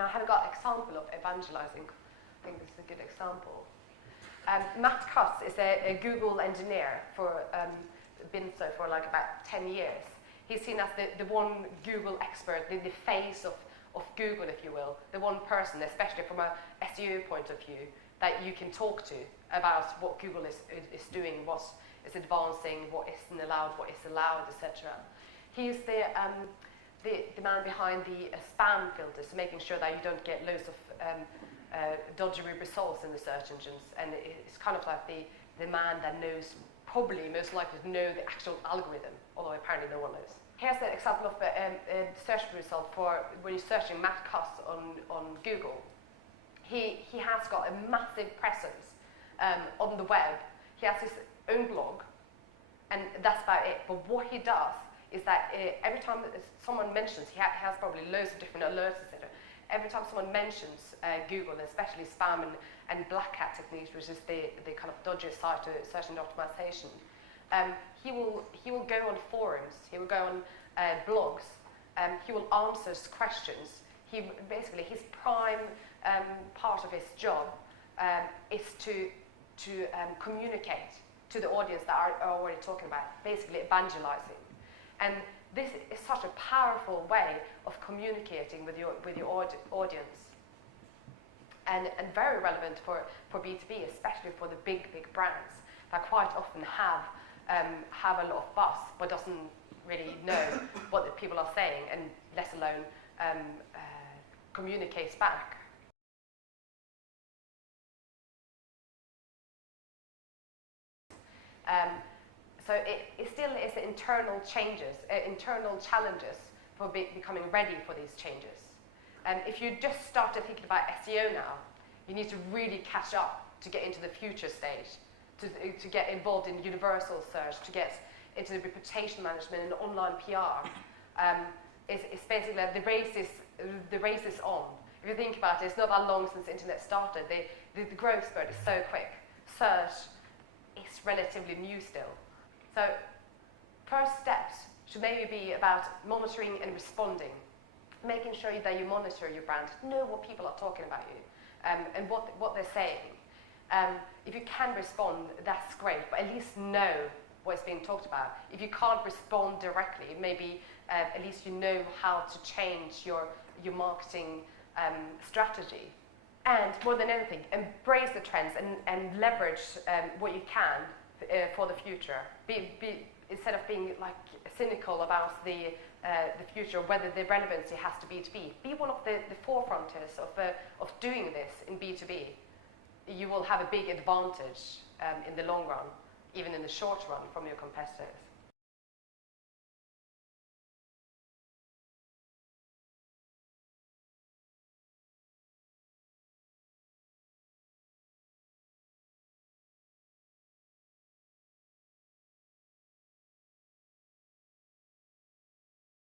Now, I have got an example of evangelizing. I think this is a good example. Matt Cuss is a Google engineer been so for like about 10 years. He's seen as the one Google expert, the face of Google, if you will, the one person, especially from a SEO point of view, that you can talk to about what Google is doing, what is advancing, what isn't allowed, what is allowed, etc. He's the man behind the spam filters, making sure that you don't get loads of dodgy results in the search engines, and it's kind of like the man that knows, probably most likely to know the actual algorithm, although apparently no one knows. Here's an example of a search result for when you're searching Matt Cuss on Google. He has got a massive presence on the web. He has his own blog, and that's about it. But what he does is that every time someone mentions, he has probably loads of different alerts, etc. Every time someone mentions Google, especially spam and black hat techniques, which is the kind of dodgiest side to search engine optimization, he will go on forums, he will go on blogs, he will answer questions. Basically his prime part of his job is to communicate to the audience that are already talking about, basically evangelizing. And this is such a powerful way of communicating with your audience, and very relevant for B2B, especially for the big brands that quite often have a lot of buzz but doesn't really know what the people are saying, and let alone communicates back. So it still is internal changes, internal challenges for becoming ready for these changes. If you just started thinking about SEO now, you need to really catch up to get into the future stage, to get involved in universal search, to get into the reputation management and online PR. It's basically like the race is on. If you think about it, it's not that long since the internet started. The growth spurt is so quick. Search is relatively new still. So first steps should maybe be about monitoring and responding, making sure that you monitor your brand, know what people are talking about you, and what they're saying. If you can respond, that's great, but at least know what's being talked about. If you can't respond directly, maybe at least you know how to change your marketing strategy. And more than anything, embrace the trends and leverage what you can for the future. Instead of being like cynical about the future, whether the relevancy has to B2B, be one of the forefronters of doing this in B2B. You will have a big advantage in the long run, even in the short run, from your competitors.